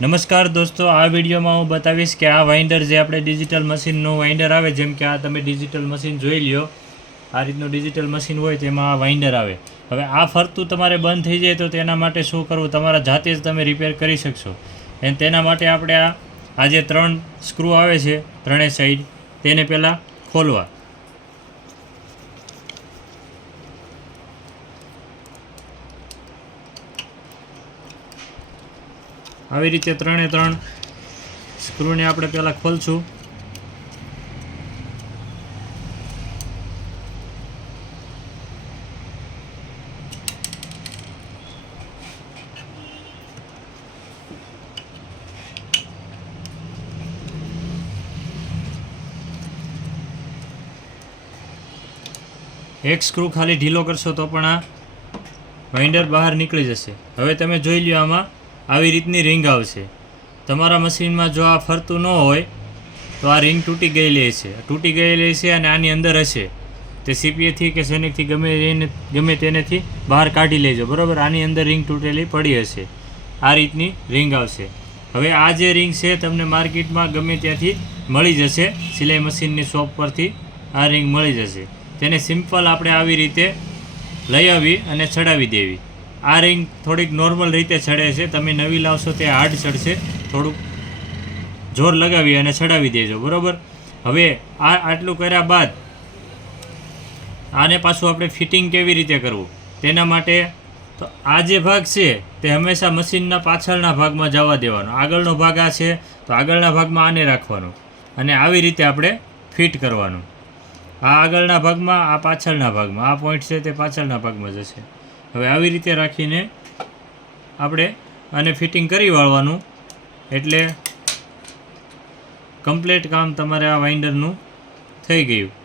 નમસ્કાર દોસ્તો, આ વિડીયોમાં હું બતાવીશ કે આ વાઇન્ડર જે આપણે ડિજિટલ મશીનનું વાઇન્ડર આવે, જેમ કે આ તમે ડિજિટલ મશીન જોઈ લ્યો, આ રીતનું ડિજિટલ મશીન હોય તેમાં આ વાઇન્ડર આવે. હવે આ ફરતું તમારે બંધ થઈ જાય તો તેના માટે શું કરવું? તમારા જાતે જ તમે રિપેર કરી શકશો. અને તેના માટે આપણે આ આ જે ત્રણ સ્ક્રૂ આવે છે, ત્રણેય સાઈડ તેને પહેલાં ખોલવા. આવી રીતે ત્રણે ત્રણ સ્ક્રૂને આપણે પહેલાં ખોલશું. એક સ્ક્રૂ ખાલી ઢીલો કરશો તો પણ આ વાઇન્ડર બહાર નીકળી જશે. હવે તમે જોઈ લ્યો આમાં આવી રીતની રિંગ આવશે. તમારા મશીનમાં જો આ ફરતું ન હોય, તો આ રિંગ તૂટી ગયેલી હશે. તૂટી ગયેલી હશે અને આની અંદર હશે. તે સીપીએથી કે સૈનિકથી ગમે એને ગમે તેનેથી બહાર કાઢી લેજો. બરાબર? આની અંદર રિંગ તૂટેલી પડી હશે. આ રીતની રિંગ આવશે. હવે આ જે રિંગ છે, તમને માર્કેટમાં ગમે ત્યાંથી મળી જશે. સિલાઈ મશીનની શોપ પરથી આ રિંગ મળી જશે. તેને સિમ્પલ આપણે આવી રીતે લઈ આવી અને ચડાવી દેવી. આ રિંગ થોડીક નોર્મલ રીતે ચડે છે. તમે નવી લાવશો તે હાર્ડ ચડશે. થોડુંક જોર લગાવી અને ચડાવી દેજો. બરાબર? હવે આ આટલું કર્યા બાદ આને પાછું આપણે ફિટિંગ કેવી રીતે કરવું? તેના માટે તો આ જે ભાગ છે તે હંમેશા મશીનના પાછળના ભાગમાં જવા દેવાનો. આગળનો ભાગ આ છે. તો આગળના ભાગમાં આને રાખવાનો અને આવી રીતે આપણે ફિટ કરવાનું. આ આગળના ભાગમાં, આ પાછળના ભાગમાં. આ પોઈન્ટ છે તે પાછળના ભાગમાં જશે. હવે આવી રીતે રાખીને આપણે આને ફિટિંગ કરી વાળવાનું. એટલે કમ્પ્લીટ કામ તમારે આ વાઇન્ડરનું થઈ ગયું.